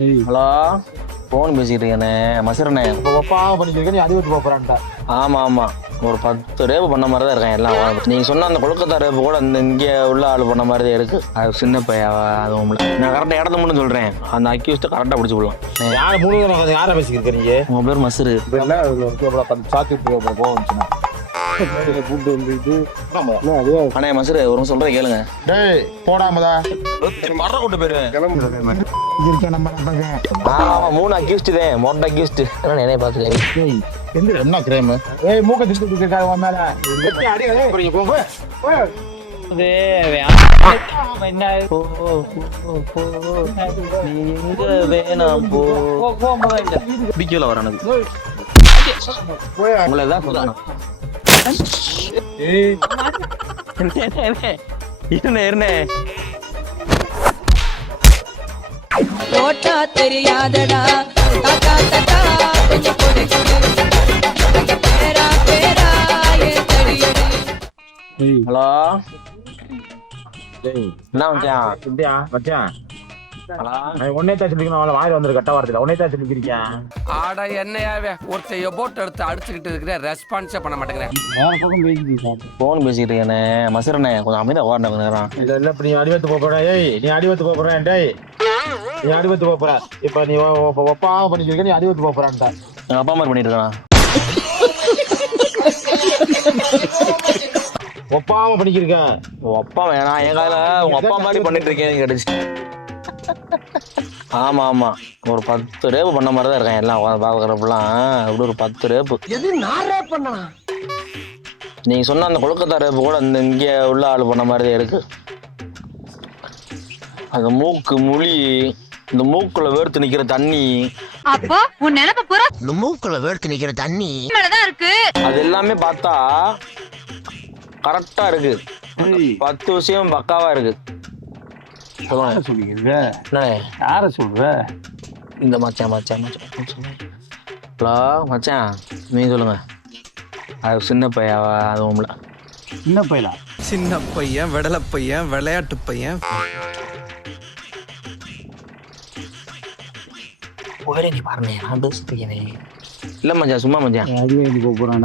Hello, phone பேசிட்டு இருக்கேனே மசரண்ணே. பாவம் பண்ணிக்கிறீங்க, நீ அதிகத்து போறான்டா. ஆமா ஆமா, ஒரு 10 ரேப்பு பண்ண மாதிரி தான் இருக்கேன் எல்லாம். நீங்க சொன்ன அந்த கொழுக்கத்தா ரேப்பு கூட அந்த இங்கே உள்ள ஆள் பண்ண மாதிரி தான் இருக்கு. அது சின்ன பையன் அதுவும் நான் கரெக்டாக இடத்த மட்டும் சொல்றேன். அந்த அக்யூஸ்ட்டை கரெக்டாக பிடிச்சி போடலாம். யார் மூணு யாரை பேசிக்கிட்டு இருக்கீங்க? உங்க பேர் மசரு. அண்ணே மசரு, ஒரு நிமிஷம் சொல்றேன் கேளுங்க. டேய் போடாமதா மர கூட்டு போயிருவேன். ஆமா, 3 அக்யூஸ்ட் தான், மொட்டை அக்யூஸ்ட். என்ன பாத்துக்கேன் என்ன கிரேம்? ஏய் மூக்க திட்டு கேட்காத உன் மேல. பிடிக்கல வரனது உங்களதான் சொல்லணும். இருந்தே போட்டா தெரியாதடா தாத்தா தாத்தா கொஞ்சம் கொடு கொடு பேரா பேரா ஏ தடியடி. ஹலோ, என்ன மச்சான்? இந்தியா மச்சான் ஹலோ, ஒன்னே தாச்சிருக்கீங்க. அவளை வாய் வந்து கட்ட வார்த்தை ஒன்னே தாச்சிருக்கீங்க. ஆடா என்னையாவே ஒருத்தைய போட்டு எடுத்து அடிச்சுக்கிட்டு இருக்கிற ரெஸ்பான்ஸே பண்ண மாட்டேங்கிறேன். ஃபோன் பேசிட்டு இருக்கேனே மசரண்ணே, கொஞ்சம் அமைதியா ஓடணும் கொஞ்ச நேரம். இல்ல இல்ல, இப்ப நீ அடிவத்து போற. ஏய் நீ அடிவத்து போற. டேய் நீ அடிவத்து போற. இப்ப நீ ஒப்பாவ பண்ணிக்கிறீங்க, நீ அடிவத்து போறான்டா. எங்க அப்பா மாதிரி பண்ணிட்டு இருக்கான். ஒப்பாவ பண்ணிக்கிறீங்க. அப்பா வேணாம், என் கால உங்க அப்பா மாதிரி பண்ணிட்டு இருக்கேன்னு கேட்டுச்சு. ஆமா ஆமா, ஒரு 10 ரேப்பு பண்ண மாதிரி தான் இருக்கேன் எல்லாம் பாக்குறப்பெல்லாம். அப்படி ஒரு 10 ரேப்பு. எது நான் ரேப் பண்ணா? நீங்க சொன்ன அந்த கொழுக்கத்தா ரேப்பு கூட அந்த இங்கே உள்ள ஆள் பண்ண மாதிரி தான் இருக்கு. அந்த மூக்கு முழி, இந்த மூக்குல வேர்த்து நிக்கிற தண்ணி, அப்போ உன் நினைப்பு பூரா இந்த மூக்குல வேர்த்து நிக்கிற தண்ணி மேலதான் இருக்கு. அது எல்லாமே பார்த்தா கரெக்டா இருக்கு. 10 விஷயம் பக்காவா இருக்கு. சொல்லிக்கிறீங்க? என்னண்ணே யார சொல்ற? இந்த மச்சான் மச்சான் மச்சான். ஹலோ மச்சான், நீங்க சொல்லுங்க. அது சின்ன பையன் அதுவும் சின்ன பையலா? சின்ன பையன், விடலை பையன், விளையாட்டு பையன். ஒரே நீ பாருங்க, நான் பேசிட்டு இருக்கேனே. இல்ல மச்சான், சும்மா மச்சான். அடிவேண்டி போறான்.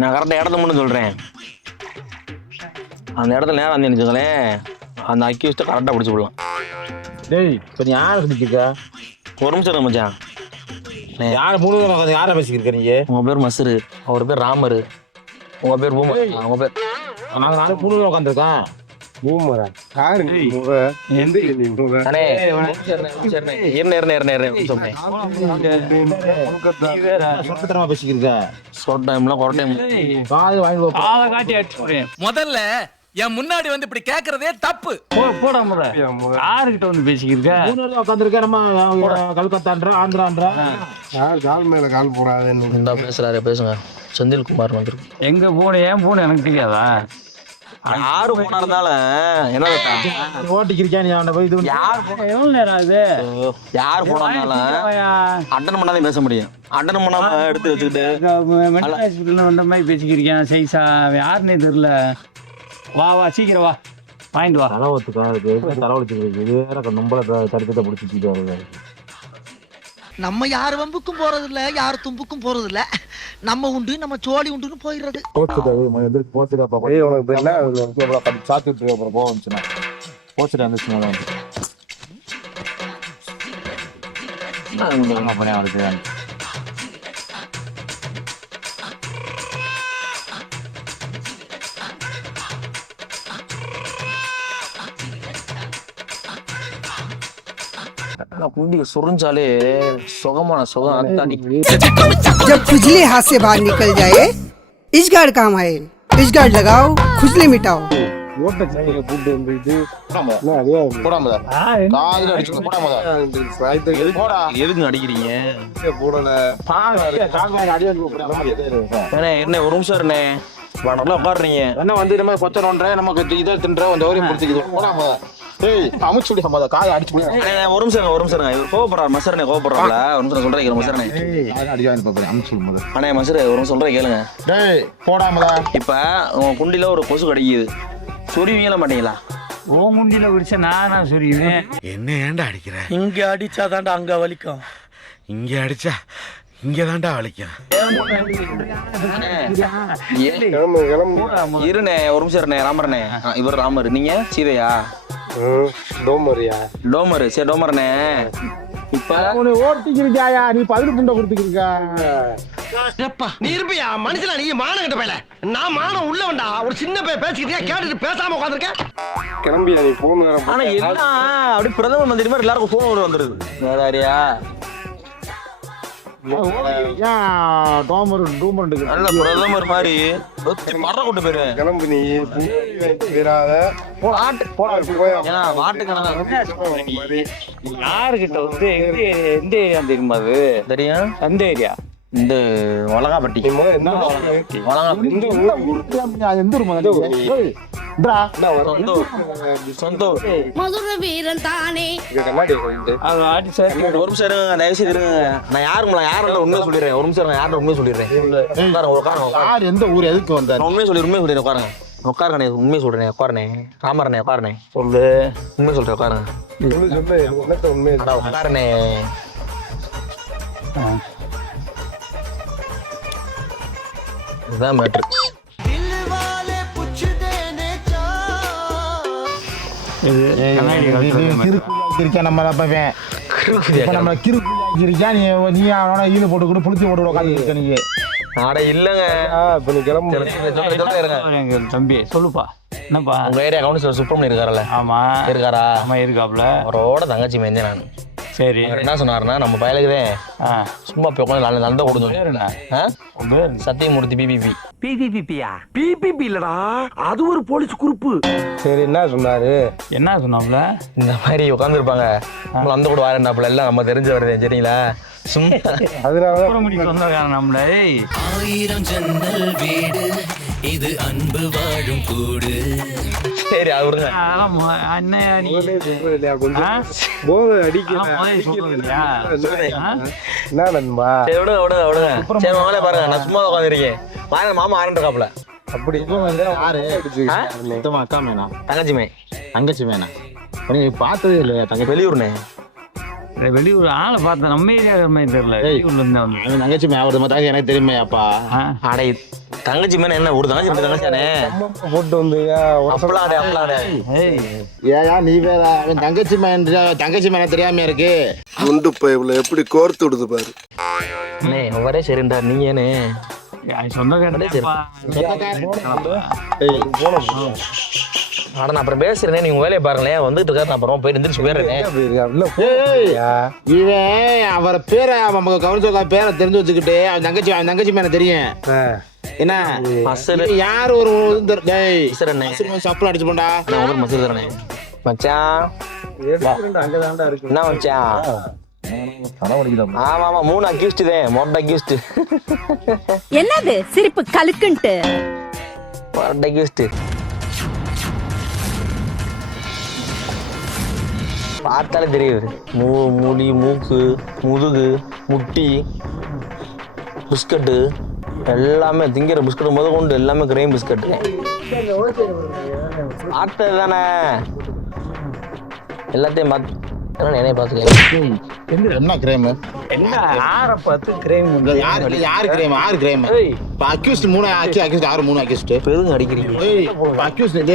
நான் கரெக்டாக இடத்த மட்டும் சொல்றேன். அந்த இடத்துல நேரம் வந்து நினைச்சுங்களேன், அந்த அக்யூஸ்ட்டை கரெக்டாக பிடிச்சி விடலாம். டேய் இப்ப நீ யாரை சொல்லிக்கிருக்க? ஒரு நிமிஷம் இருங்க மச்சான். யார் மூணு யாரை பேசிக்கிருக்க நீங்க? உங்க பேர் மசரு, அவர் பேர் ராமரு, உங்க பேர் பூமர். உங்க பேர் நாங்க 4 மூணு உட்காந்துருக்கேன். பூமரா? சொந்தத்தனமா பேசிக்கிருக்க. முதல்ல என் முன்னாடி வந்து இப்படி கேக்குறதே தப்பு. போடாம யாருக்கிட்ட வந்து பேசிக்கிருக்க? உட்காந்துருக்க. நம்ம கல்கத்தான்ற ஆந்திரான்ற கால் மேல கால் போடாது. பேசுறாரு, பேசுங்க. செந்தில் குமார் வந்துருக்கு. எங்க போன ஏன் போன எனக்கு தெரியாதா? யாரு போனா இருந்தாலும் என்ன ஓட்டிக்கிறியா நீ? அவனை போய் இது எவ்வளவு நேரம் ஆகுது? யாரு போனாலும் அட்டன் பண்ணாதான் பேச முடியும். அட்டன் பண்ணாம எடுத்து வச்சுக்கிட்டு மென்டல் ஹாஸ்பிட்டல் வந்த மாதிரி பேசிக்கிருக்கேன். சைஸா யாருன்னே தெரியல. வா வா சீக்கிரம் வா, வாங்கிட்டு வா. தலைவலிச்சுருக்கு. இது வேற நும்பல தடுத்தத்தை பிடிச்சிட்டு வருது. நம்ம யார் வம்புக்கும் போறது இல்ல, யார் தும்புக்கும் போறது இல்ல. நம்ம உண்டு நம்ம சோழி உண்டுன்னு போயிடுறது. குண்டியை சுரிஞ்சாலே சுகமான சுகம் அத்தாடி. जब खुजली हाथ से बाहर निकल जाए, इसगार्ड काम आए. इसगार्ड लगाओ, खुजली मिटाओ. எதுக்கு அடிக்கிறீங்க? என்ன ஒரு நிமிஷம் இருண்ணே, நல்லா உட்காடுறீங்க. என்ன வந்து நம்ம கொத்தரோன்ற நமக்கு இதை தின்ற அந்த ஓரியம் பிடிச்சிக்கிது. போடாம அமுச்சு விட காய அடிச்சு ஒரு நிமிஷம் ஒரு நிமிஷம். இவர் கோவப்படுறாரு மசரனே, கோவப்படுறாங்களா? ஒரு நிமிஷம் சொல்றேன் மசரனே. அண்ணே மசரு, ஒரு நிமிஷம் சொல்றேன் கேளுங்க. போடாமதா இப்ப உங்க குண்டில ஒரு கொசு கடிக்குது, சொருவீங்களா மாட்டீங்களா? ஓ முண்டியில குடிச்சா நானா சொல்லுவேன். என்ன ஏன்டா அடிக்கிற? இங்க அடிச்சாதான்டா அங்க வலிக்கும். இங்க அடிச்சா இங்க தான்டா வலிக்கும். இருண்ணே ஒரு நிமிஷம் இருண்ணே. ராமரண்ணே இவர் ராமர், நீங்க சீதையா? டோமரியா? டோமரு. சரி டோமரண்ணே. இப்ப ஓட்டிக்கிறியாயா நீ 10 புண்டை கொடுத்துக்கிருக்கா? நீ இருப்பியா மனுஷனா? நீ மானம் கட்ட பையல. நான் மானம் உள்ளவன்டா. ஒரு சின்ன பையன் பேசிக்கிட்டே கேட்டுட்டு பேசாம உட்காந்துருக்க. கிளம்பியா நீ? போன் வேற. ஆனா எல்லாம் அப்படி பிரதம மந்திரி மாதிரி எல்லாருக்கும் போன் வந்துருது. வேறாரியா நல்ல பிரதமர் மாதிரி மர கொண்டு போயிரு. கிளம்பு நீ. வீராத யாருக்கிட்ட வந்து எந்த ஏரியா தெரியுமா? அது தெரியும். அந்த ஏரியா இந்த வளகாப்பட்டி. மதுர வீரன் தானே. ஒரு நிமிஷம் இருங்க, தயவு செய்து இருங்க. நான் யாரும் உண்மையை சொல்லிடுறேன். ஒரு நிமிஷம் யாரும் உண்மையை சொல்லிடுறேன். யார் எந்த ஊர் எதுக்கு வந்தார்? உண்மையை சொல்லிடுறேன். உட்காருங்க உட்காருங்க. உண்மையை சொல்றேன். உட்காருனே. ராமரண்ணே உட்காருனே. சொல்லு. உண்மையை சொல்றேன். உட்காருங்க. உட்காருனே. இதுதான் மேட்ரு. நீ அவனோட ஈடு போட்டு புளிச்சு போட்டு உட்காந்து நீங்க. ஆட இல்லங்க. இப்ப நீ கிளம்பு. தம்பி சொல்லுப்பா. என்னப்பா? உங்க ஏரியா கவுன்சிலர் சுப்பிரமணியம் இருக்காரல்ல? ஆமா இருக்காரா? ஆமா இருக்காப்ல. அவரோட தங்கச்சி மேய்ந்தேன் நான். சரி என்ன சொன்னாருன்னா, நம்ம பயலுக்குதேன் சும்மா போய் உட்காந்து நந்த கொடுங்க. சத்தியமூர்த்தி பிபிபி. பிபிபிபியா? பிபிபி இல்லடா, அது ஒரு போலீஸ் குரூப். சரி என்ன சொன்னாரு? என்ன சொன்னாப்ல? இந்த மாதிரி உட்காந்துருப்பாங்க. அந்த கூட வாரண்டாப்புல எல்லாம் நம்ம தெரிஞ்சு வருது. சரிங்களா? சும்மா அதனால சொந்தக்காரன் நம்மள. 1000 ஜன்னல் வீடு இது அன்பு வாழும் கூடு. சரி அவருங்க. போதை அடிக்கல. என்ன நண்பா? சரி விடுங்க. சரி வாங்க பாருங்க. நான் சும்மா உட்காந்துருக்கேன். வாங்க மாமா ஆரம்பிக்காப்புல. அப்படி அக்கா மேனா? தங்கச்சி மே. தங்கச்சி மேனா? பார்த்ததே இல்லையா? தங்கச்சி வெளியூர்னே. வெளியூர் ஆளை பார்த்தேன். நம்ம ஏரியா மாதிரி தெரியல. வெளியூர்ல இருந்து தங்கச்சி மே அவர் மாதிரி எனக்கு தெரியுமே அப்பா. அடை தங்கச்சி மேன என்ன ஒரு தங்கச்சி ரெண்டு தங்கச்சானே போட்டு வந்து அப்பலாடே. ஏயா நீ வேற தங்கச்சி மேன தெரியாம இருக்கு. குண்டு பைப்ல எப்படி கோர்த்து விடுது பாரு. ஒரே சரிண்டா. நீங்க ஏன்னு ஆனா நான் அப்புறம் பேசுறேன். நீங்க வேலையை பாருங்களேன். வந்துட்டு இருக்காரு. நான் அப்புறம் போய் எந்திரிச்சு போயிடுறேன். இவன் அவரை பேரை கவனிச்சோக்கா பேரை தெரிஞ்சு வச்சுக்கிட்டு அவன் தங்கச்சி மேன தெரியும். என்ன யாரு ஒரு சப்பல் அடிச்சு போண்டா. மசூர் தரனே மச்சான். என்ன மச்சான்? ஆமா 3 அக்யூஸ்ட் தான். மொட்டை அக்யூஸ்ட். என்னது சிரிப்பு கலுக்குன்ட்டு? மொட்டை அக்யூஸ்ட் பார்த்தாலே தெரியுது. முடி, மூக்கு, முதுகு, முட்டி, பிஸ்கட்டு எல்லாமே திங்கிற பிஸ்கட் முத கொண்டு எல்லாமே கிரீம் பிஸ்கட். பார்த்தது தானே எல்லாத்தையும் பார்த்து. என்னைய பார்த்துக்க. என்ன கிரேம்? என்ன யாரை பார்த்து கிரைம்? யாரு crime? 6 crime. Accused 3 accused 6 3 accused. பெருங்க அடிக்கிறீங்க. அக்யூஸ்ட் இந்த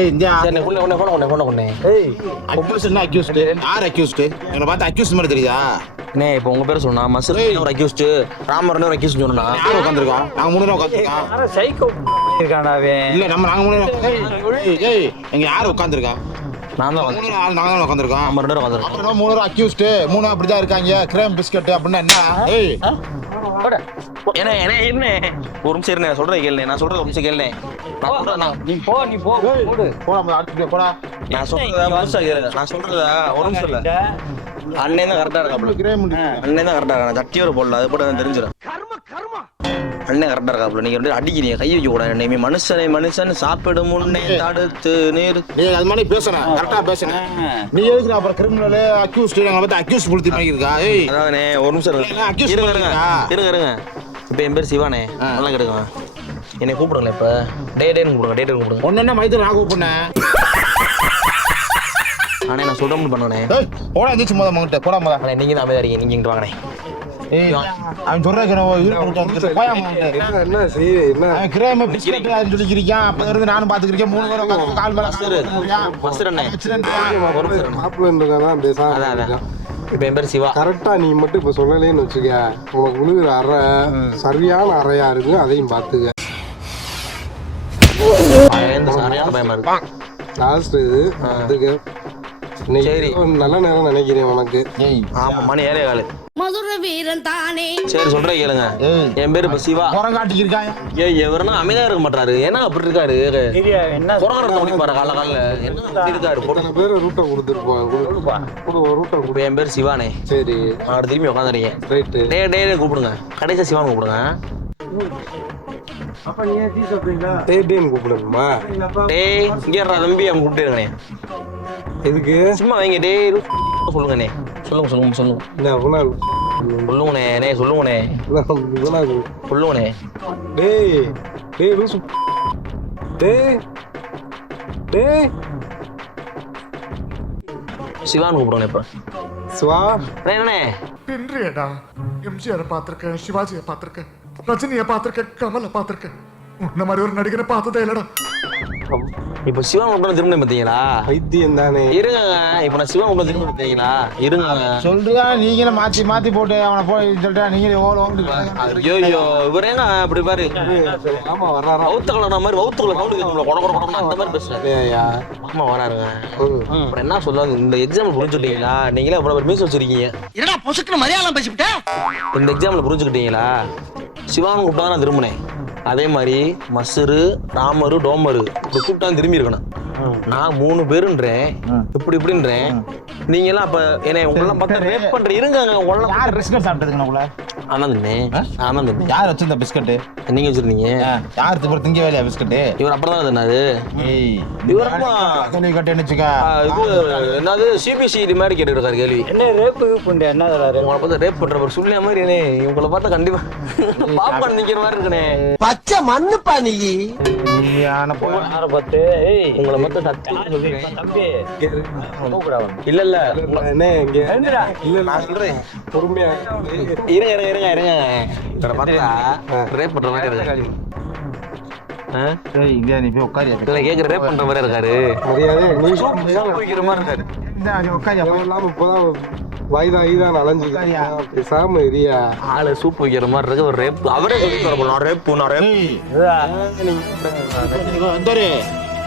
அக்யூஸ்ட் 6 அக்யூஸ்ட். என்ன பார்த்து அக்யூஸ்ட் மாதிரி தெரியுதா? அண்ணே இப்போ உங்க பேர் சொன்னா மசூர் ஒரு அக்யூஸ்ட், ராமர் ஒரு அக்யூஸ்ட் சொன்னா யார் உட்காந்துருக்கோம்? நாங்க 3 பேரும் உட்காந்துருக்கோம். சைக்கோ இருக்கானாவே. இல்ல நாங்க 3 ஏய் எங்க யார் உட்காந்துருக்கா? நான் தான் நாங்க உட்காந்துருக்கோம். நம்ம 2 பேரும் உட்காந்துருக்கோம். அப்புறம் 3 அக்யூஸ்ட் 3 அப்படிதான் இருக்காங்க. கிரேம் பிஸ்கட் அப்படின்னா என்ன? ஏய் என்ன என்ன ஒரு நிமிஷம் இருங்க. நான் சொல்றதை கேளு. நான் சொல்றதை ஒரு நிமிஷம் கேளு. நீ போ போடா. நான் சொல்றதா முழுசா கேளு. நான் சொல்றதா ஒரு நிமிஷம் இல்ல. அண்ணன் தான் கரெக்டா இருக்காப்ல. அண்ணன் தான் கரெக்டா இருக்கா. சட்டியோட போடல. அது போட்டு தெரிஞ்சிடும். அண்ணன் கரெக்டா இருக்காப்ல. நீங்க 2 அடிக்கிறீங்க. கை வைக்க கூடாது. என்னையுமே மனுஷன் சாப்பிடும் முன்னே தடுத்து நீர். நீ அது மாதிரி பேசணும். கரெக்டா பேசணும். நீ எதுக்கு அப்புறம் கிரிமினல் அக்யூஸ்ட் எங்களை பார்த்து அக்யூஸ்ட் புளுத்தி மாதிரி இருக்கா? ஏய் அதானே ஒரு நிமிஷம் இருங்க. இப்ப என் பேர் சிவானே. நல்லா கேட்டுக்கோங்க. என்னை கூப்பிடுங்களேன். இப்ப டேன்னு கூப்பிடுங்க. கூப்பிடுங்க. ஒன்னு என்ன மைத்திரி நான் கூப்பிடுனேன். அண்ணே நான் சொல்றேன் பண்ணனே. போடா எந்திரிச்சு மொத மங்கிட்ட போடா மொத. அண்ணே நீங்க தான் அமைதியா இருக்கீங்க, நீங்க இங்க வாங்கண்ணே. ஏய் அவன் சொல்றதுக்கு போயா மங்கிட்ட. என்ன செய்ய என்ன அவன் கிரேம் பிஸ்கட் அது சொல்லிக்கிறியான். அப்ப இருந்து நானும் பாத்துக்கிறிக்கேன். 3 பேரும் கால் மேல மஸ்டர் அண்ணே மாப்பிள்ளை பேசாம அதான் இப்ப என் பேர் சிவா. கரெக்டா நீ மட்டும் இப்ப சொல்லலேன்னு வச்சுக்க, உனக்கு விழுகிற அறை சரியான அறையா இருக்கு, அதையும் பாத்துக்க. சரியான பயமா இருக்கு. லாஸ்ட் இது அதுக்கு சரி. நல்ல நேரம் நினைக்கிறேன் உனக்கு. ஆமா மணி 7:15. மதுர வீரன் தானே. சரி சொல்றேன் கேளுங்க. என் பேரு இப்ப சிவா. குரங்காட்டி இருக்காங்க. ஏய் எவருன்னா அமைதியா இருக்க மாட்டாரு. ஏன்னா அப்படி இருக்காரு. என்ன குரங்காட்ட முடிப்பாரு கால கால. என்ன அப்படி இருக்காரு. எத்தனை பேர் ரூட்டை கொடுத்துருப்பான். ரூட்டை இப்ப என் பேர் சிவானே. சரி நான் திரும்பி உட்காந்துருக்கேன். ரைட்டு. டே கூப்பிடுங்க. கடைசியா சிவான்னு கூப்பிடுங்க. டேன்னு கூப்பிடணுமா? டேய் இங்க இருடா தம்பி அவன் கூப்பிட்டுருங்கண்ணே. எதுக்கு? சும்மா வைங்க. டே சொல்லுங்கண்ணே. சொல்லுங்க என்ன அப்படின்னா சொல்லுங்கண்ணே. சொல்லுங்கண்ணே. சொல்லுங்கண்ணே. டேய் டேய் லூசு. டேய் டேய் சிவான்னு கூப்பிடுங்கண்ணே இப்ப. சிவா என்னண்ணே பின்றியடா எம்ஜிஆரை பார்த்திருக்கேன், சிவாஜியை பார்த்திருக்கேன், ரஜினியை பார்த்திருக்கேன், கமலை பார்த்திருக்கேன். உன்ன மாதிரி ஒரு நடிகரை பார்த்ததே இல்லடா. இப்ப சிவன் கூப்பிட திரும்ப பார்த்தீங்களா? வைத்தியம் தானே. இருங்க இப்ப நான் சிவன் கூப்பிட திரும்ப பார்த்தீங்களா? இருங்க சொல்றா நீங்களும் மாத்தி போட்டு அவனை போய் சொல்றா நீங்களே ஐயோ இவரேங்க அப்படி பாரு. ஆமா வர்றாரா? வவுத்துக்கல மாதிரி வவுத்துக்கல சவுண்டு கொட அந்த மாதிரி பேசுறேன். ஆமா வராருங்க. அப்புறம் என்ன சொல்லுவாங்க, இந்த எக்ஸாம்பிள் புரிஞ்சுக்கிட்டீங்களா? நீங்களே அவ்வளவு மீஸ் வச்சிருக்கீங்க. என்னடா பொசுக்குன்னு மலையாளம் பேசிவிட்ட? இந்த எக்ஸாம்பிள் புரிஞ்சுக்கிட்டீங்களா? சிவான்னு கூப்பிட்டா நான் திரும்பினேன். அதே மாதிரி மசுரு ராமரு டோமரு இப்படி கூப்பிட்டா திரும்பி இருக்கணும். நான் 3 பேருன்றேன் இப்படின்றேன். நீங்க எல்லாம் அப்ப என்ன உங்களெல்லாம் பார்த்தா ரேப் பண்ற. இருங்க உங்களெல்லாம் யார் பிஸ்கட் சாப்பிட்டதுங்க உங்களை? ஆனந்தண்ணே. யார் வச்சிருந்த பிஸ்கட்? நீங்க வச்சிருந்தீங்க. யார் திங்க வேலையா பிஸ்கட்? இவர் அப்புறம் தான் இருந்தாரு. இவர் கேள்வி கட்டேன்னு வச்சுக்கா. இது என்னது சிபிசிடி மாதிரி கேட்டு இருக்காரு கேள்வி. என்ன ரேப்பு புண்டை என்ன உங்களை பார்த்தா ரேப் பண்ற சொல்லிய மாதிரி என்ன இவங்களை பார்த்தா கண்டிப்பா பாப்பான் நிக்கிற மாதிரி இருக்குனே. பச்சை மண்ணுப்பா நீ. பார்த்து உங்களை மட்டும் சத்தியமா சொல்றேன் தம்பி இல்ல என்ன இங்க இல்ல நான் சொல்றேன் பொறுமையா இருங்க இவரை பார்த்தா ரேப் பண்ற மாதிரி இருக்காரு. நீ போய் உட்காரு. இல்ல கேக்குற ரேப் பண்ற மாதிரி இருக்காரு. மரியாதை நீ வைக்கிற மாதிரி இருக்காரு. உட்காரு. இல்லாம இப்பதான் வயதான் அலைஞ்சு பேசாம இரியா. ஆளு சூப் வைக்கிற மாதிரி இருக்கு. ஒரு ரேப் அவரே சொல்லி தர போல. நான் ரேப்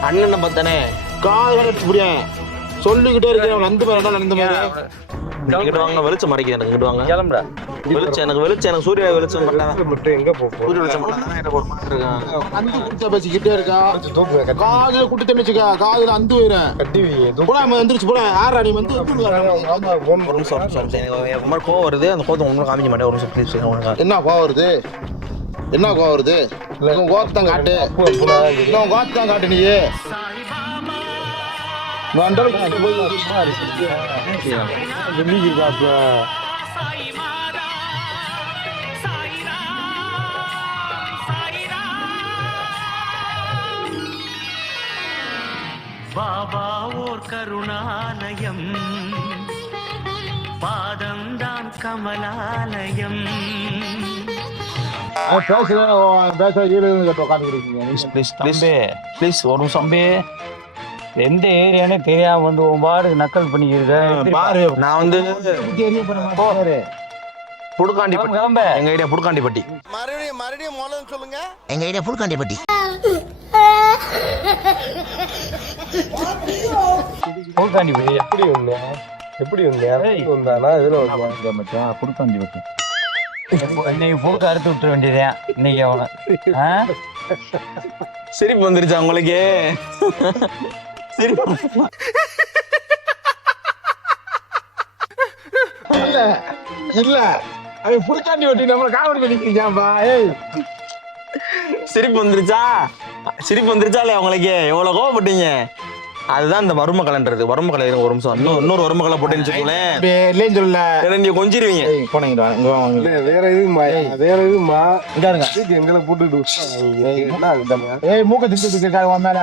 அண்ணன் பார்த்தானே சொல்லிக்கிட்டே இருக்கேன். நந்து மாதிரி நந்து மாதிரி இங்கிட்டு வாங்க. வெளிச்சம் மறைக்குது எனக்கு. இங்கிட்டு வாங்க. கிளம்புறா. வெளிச்சம் எனக்கு சூரிய வெளிச்சம் மட்டும் எங்க போகும்? சூரிய வெளிச்சம் மட்டும் அந்து குடிச்சா பேசிக்கிட்டே இருக்கா. காதுல குட்டி வச்சுக்கா. காதுல அந்து போயிடும். கட்டுவீங்க போடா எந்திரிச்சு போட. ஆறா நீ வந்து ஒரு நிமிஷம் கோவம் வருது. அந்த கோவத்தை ஒன்றும் காமிக்க மாட்டேன். ஒரு நிமிஷம் ப்ளீஸ். என்ன கோவம் வருது? என்ன கோவம் வருது? கோவத்தான் காட்டு. கோவத்தான் காட்டு. நீ பாபா ஓர் கருணாலயம், பாதம் தான் கமலாலயம். ப்ளீஸ் ஒரு நிமிஷம். எந்த ஏரியானே தெரியாம வந்து உன் பாடு நக்கல் பண்ணிக்கிருக்க பாரு. நான் வந்து புடுக்காண்டிப்பட்டி. கிளம்ப. எங்க ஐடியா புடுக்காண்டிப்பட்டி. மறுபடியும் மோளம் சொல்லுங்க. எங்க ஐடியா புடுக்காண்டிப்பட்டி. புடுக்காண்டிப்பட்டி எப்படி வந்தானா இதுல மச்சான் புடுக்காண்டிப்பட்டி. இன்னைக்கு போக்கு அறுத்து விட்டுற வேண்டியதேன் இன்னைக்கு அவனை. சிரிப்பு வந்துருச்சா உங்களுக்கு? இல்ல அவன் புடிச்சாண்டி வெட்டி நம்மள காமெடி பண்ணிக்கிறான்பா. சிரிப்பு வந்துருச்சா இல்லையா உங்களுக்கு? எவ்வளவு கோவப்பட்டீங்க? அதுதான் இந்த வறுமை கலன்றது. வறுமை கலை ஒரு நிமிஷம். இன்னொரு வறுமை கலை போட்டேன்னு வச்சுக்கோங்களேன். சொல்லல நீங்க கொஞ்சிருவீங்க. வேற எதுமா எங்களை போட்டுட்டு மூக்க திட்டு மேல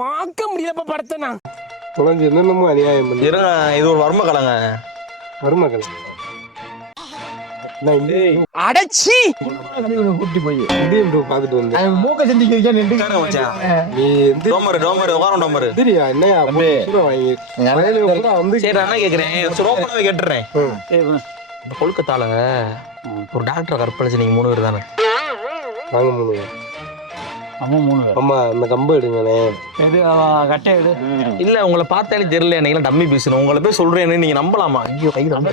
பார்க்க முடியலப்பா படத்தை நான் தொலைஞ்சு என்னென்னமோ அநியாயம் பண்ணி இருங்க, இது ஒரு வர்ம கலைங்க. மருமகள் அடைச்சி கூட்டி போய் இதையும் பாத்துட்டு வந்தேன் மூக்க செஞ்சுக்கிறீங்க உட்காருங்க மச்சான். நீ எந்த டோமரு உட்காரம் டோமரு. தெரியா என்னையா வாங்கி வந்து சரி நான் என்ன கேட்குறேன், ஓப்பனாகவே கேட்டுறேன். இந்த கொல்கத்தால ஒரு டாக்டரை கற்பழிச்சு நீங்கள் 3 பேர் தானே? வாங்க மூணு அம்மா 3 பேர். அம்மா அந்த கம்பு எடுங்கண்ணே. எது கட்டை எடு. இல்லை உங்களை பார்த்தாலே தெரியல, நீங்களும் டம்மி பேசணும். உங்களை போய் சொல்கிறேன்னு நீங்கள் நம்பலாமா? ஐயோ கை ரொம்ப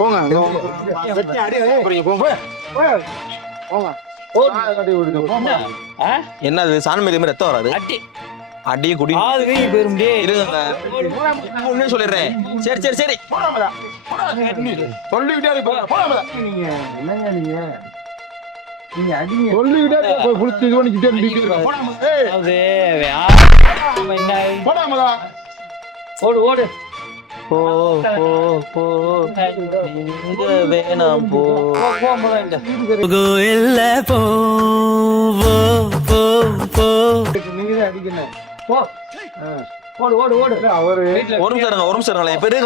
போங்க வெட்டி அடி போங்க என்னது சாணி மேலே ரத்தம் வராது? அடி குடி இருங்க, உண்மையை சொல்லிடுறேன். சரி சரி சரி ஓடு ஓடு. போ போ போ வேணாம் போ. ஓடு ஓடு ஓடு. அவரு ஒரு நிமிஷம் இருங்களேன். பெரிய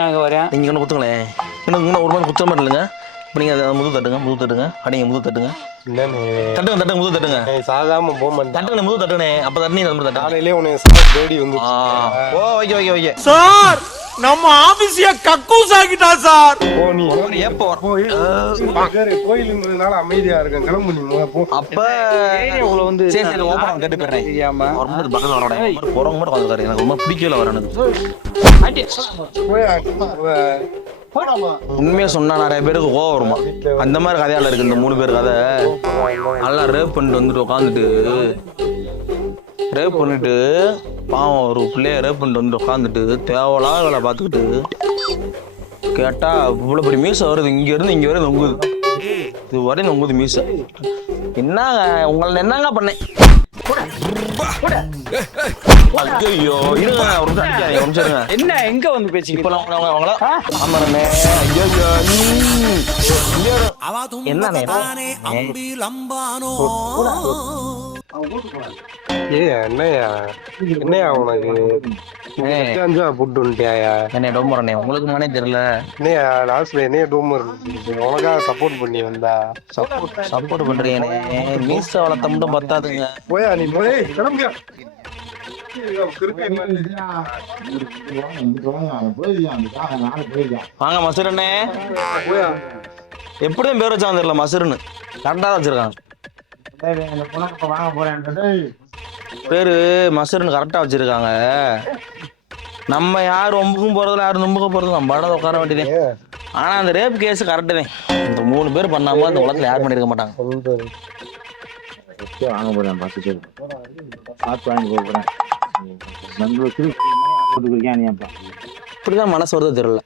நாங்க வரேன். நீங்க ஒன்று குத்துங்களேன். இன்னும் ஒரு மாதிரி குத்த மாதிரி இல்லைங்க. இப்போ நீங்கள் அதை முது தட்டுங்க. அடிங்க முது தட்டுங்க. தட்டுங்க முது தட்டுங்க. சாதாம போக மாட்டேன். தட்டுங்க முது தட்டுனே. அப்போ தண்ணி தட்டு. காலையிலே உன்னை தேடி வந்து ஓ வைக்க சார் நம்ம ஆபீஸிய கக்கூஸ் ஆகிட்டா சார். ஓ நீ எப்போ கோயிலுங்கிறதுனால அமைதியா இருக்கேன். கிளம்பு நீ போ. அப்போ உங்களை வந்து சரி சரி ஓப்பன் கேட்டு போயிடுறேன். ரொம்ப பக்கம் வரோட போகிறவங்க மட்டும் உட்காந்துருக்காரு. எனக்கு ரொம்ப பிடிக்கல வரணும். உண்மையா சொன்னா நிறைய பேருக்கு கோவம் வருமா? அந்த மாதிரி கதையால இருக்கு இந்த 3 பேர் கதை. நல்லா ரேப் பண்ணிட்டு வந்துட்டு உட்காந்துட்டு ரேப் பண்ணிட்டு பாவம் ஒரு பிள்ளைய ரேப் பண்ணிட்டு வந்துட்டு உட்காந்துட்டு தேவையில்லாத வேலை பார்த்துக்கிட்டு கேட்டா இவ்வளோ பெரிய மீசை வருது. இங்க இருந்து இங்க வரை நொங்குது. இது வரை நொங்குது மீசை. என்னங்க உங்களை என்னங்க பண்ணேன்? ஐயோ இருங்க ஒரு நிமிஷம் இருங்க. என்ன எங்க வந்து பேசிக்கிட்டு இப்ப அவங்களா ஆமாண்ணே. ஐயோ என்னண்ணே என்னையா உனக்கு புட்டு வந்துட்டியாயா? என்ன டோமரண்ணே உங்களுக்கு மனே தெரியல. என்னையா லாஸ்ட்ல என்னைய டோமர் உனக்காக சப்போர்ட் பண்ணி வந்தா சப்போர்ட் பண்றீங்கண்ணே. மீச வளர்த்த மட்டும் பத்தாதுங்க. போயா நீ போய் கிளம்புங்க. வாங்க மசுரண்ணே. எப்படியும் பேர் வச்சா தெரியல. மசுருன்னு கரெக்டாக வச்சிருக்காங்க. பேரு மசுருன்னு கரெக்டா வச்சிருக்காங்க. நம்ம யார் ஒம்புக்கும் போறதுல யாரும் நொம்புக்க போறது நம்ம பாட உட்கார வேண்டியதே. ஆனா அந்த ரேப் கேஸ் கரெக்டு தான். இந்த 3 பேர் பண்ணாம அந்த உலகத்துல யாரும் பண்ணிருக்க மாட்டாங்க. வாங்க போறேன் பார்த்து சொல்லு. பார்த்து வாங்கி போறேன். இப்படிதான் மனசு வருது தெரியல.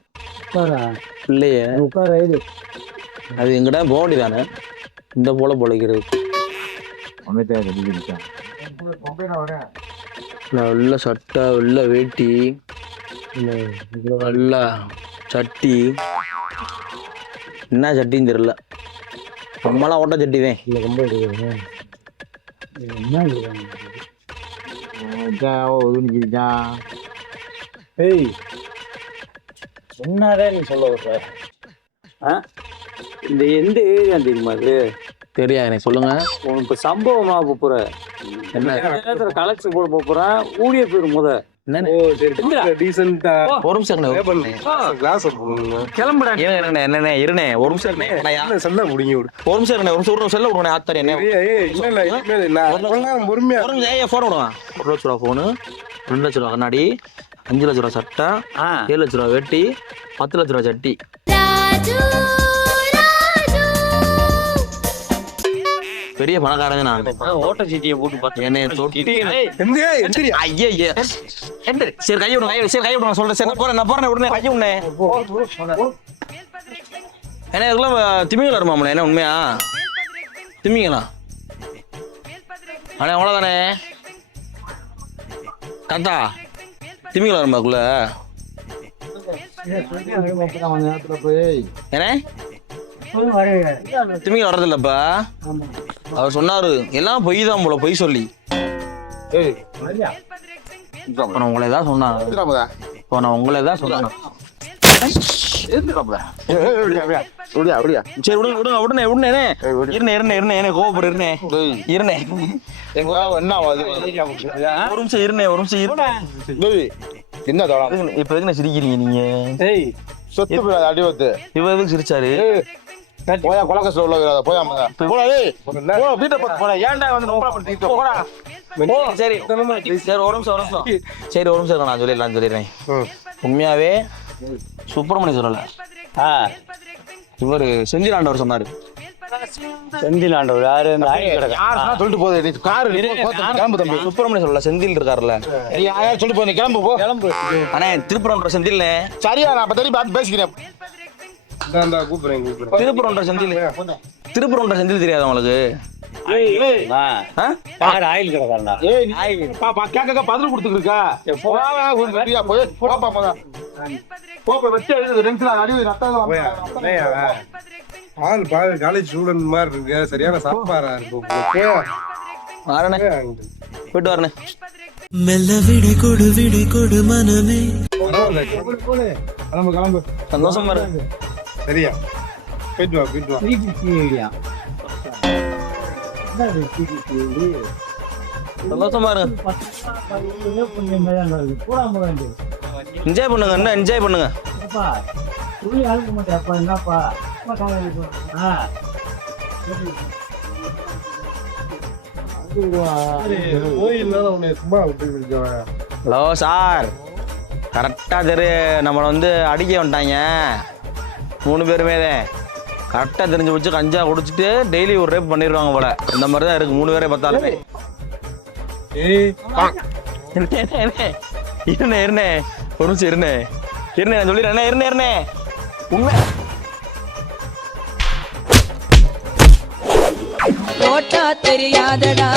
பிள்ளைய அது எங்கிட்ட போண்டி தானே இந்த போல பொழைக்கிறது. நல்ல சட்டை வெள்ள வேட்டி நல்ல சட்டி. என்ன சட்டின்னு தெரியல. நம்மளாம் ஓட்ட சட்டி தான். ரொம்ப சொன்னாரே நீ சொல்ல வர்ற. இந்த எந்த ஏரியா தெரியுமா? அது தெரியாது எனக்கு சொல்லுங்க. இப்ப சம்பவமா போற என்ன கலெக்ஷன் போட போறேன். ஊழிய பேரு முத கிளம்புடா. என்ன இருனே ஒரு நிமிஷம் செல்ல முடியும். ஒரு நிமிஷம் இருனே ஒரு நிமிஷம் செல்ல விடுவேன். ஆத்தாரி என்ன பொறுமையா போன் விடுவான். 1 லட்ச ரூபா போனு, 2 லட்ச ரூபா கண்ணாடி, 5 லட்ச ரூபா சட்டை, 7 லட்ச ரூபா வெட்டி, 10 லட்ச ரூபா சட்டி. பெரிய பணக்காரங்க நான். ஓட்ட சீட்டியை போட்டு பார்த்தேன். சரி கை விடுங்க. சரி கை விடுங்க சொல்றேன். சரி நான் போறேன் உடனே கை விடுனே. ஏன்னா இதெல்லாம் திமிங்கல வருமாமல. என்ன உண்மையா திமிங்களா? அண்ணே அவ்வளோதானே கரெக்டா? திமிங்கல வருமாக்குள்ள என்ன திமிங்கல வர்றதில்லப்பா. அவர் சொன்னாரு எல்லாம் பொய் தான் போல, பொய் சொல்லி. இப்போ நான் உங்களை தான் சொன்னான். இப்போ நான் உங்களை தான் சொன்னேன். சரி விடுங்க விடுங்க உடனே இருந்தே கோவப்படு இருந்தே என்ன ஒரு நிமிஷம் என்ன இப்ப எதுக்கு சிரிக்கிறீங்க நீங்க? சொத்து போய் அடிவத்து இவ எதுக்கு சிரிச்சாரு? போயா கொலகஸ்ல உள்ள போயா வீட்டை பார்த்து போன ஏன்டா வந்து சரி சரி ஒரு நிமிஷம் சரி ஒரு நிமிஷம் நான் சொல்லிடுறேன். உண்மையாவே சுப்பிரமணியம் சொல்லல, இவரு செந்தில் ஆண்டவர் சொன்னாரு. செந்தில் ஆண்டவர் யாரு? சொல்லிட்டு போகுது காரு கிளம்பு தம்பி. சுப்பிரமணியம் சொல்லல, செந்தில் இருக்காருல்ல, யார் சொல்லிட்டு போய் கிளம்பு. ஆனா திருப்பரன்ற செந்தில் சரியா நான் அப்ப தெரியும் பார்த்து பேசிக்கிறேன். திருப்பரன்ற செந்தில் தெரியாது உங்களுக்கு? ஆயில் கிடக்காண்டா. பதில் கொடுத்துருக்கா காலேஜ் ஸ்டூடெண்ட் மாதிரி இருக்கு, சரியான சாப்பாரா இருக்கு. போயிட்டு வரனே. மெல்ல விடை கொடு மனமே. கிளம்பு சந்தோஷமா இருக்கு. சரியா போயிட்டு வா. சந்தோஷமா இருங்க. என்ஜாய் பண்ணுங்க, என்ன என்ஜாய் பண்ணுங்க. ஹலோ சார், கரெக்டா நம்மளை வந்து அடிக்க வந்துட்டாங்க 3 பேருமே. கரெக்டா தெரிஞ்சு வச்சு கஞ்சா குடிச்சிட்டு டெய்லி ஒரு ரேப் பண்ணிடுவாங்க போல. இந்த மாதிரி தான் இருக்கு 3 பேரே பார்த்தாலுமே. இருந்தே ஒரு நிமிஷம் இருந்தே நான் சொல்லிடுறேன். இருந்தே உண்மை போட்டா தெரியாதடா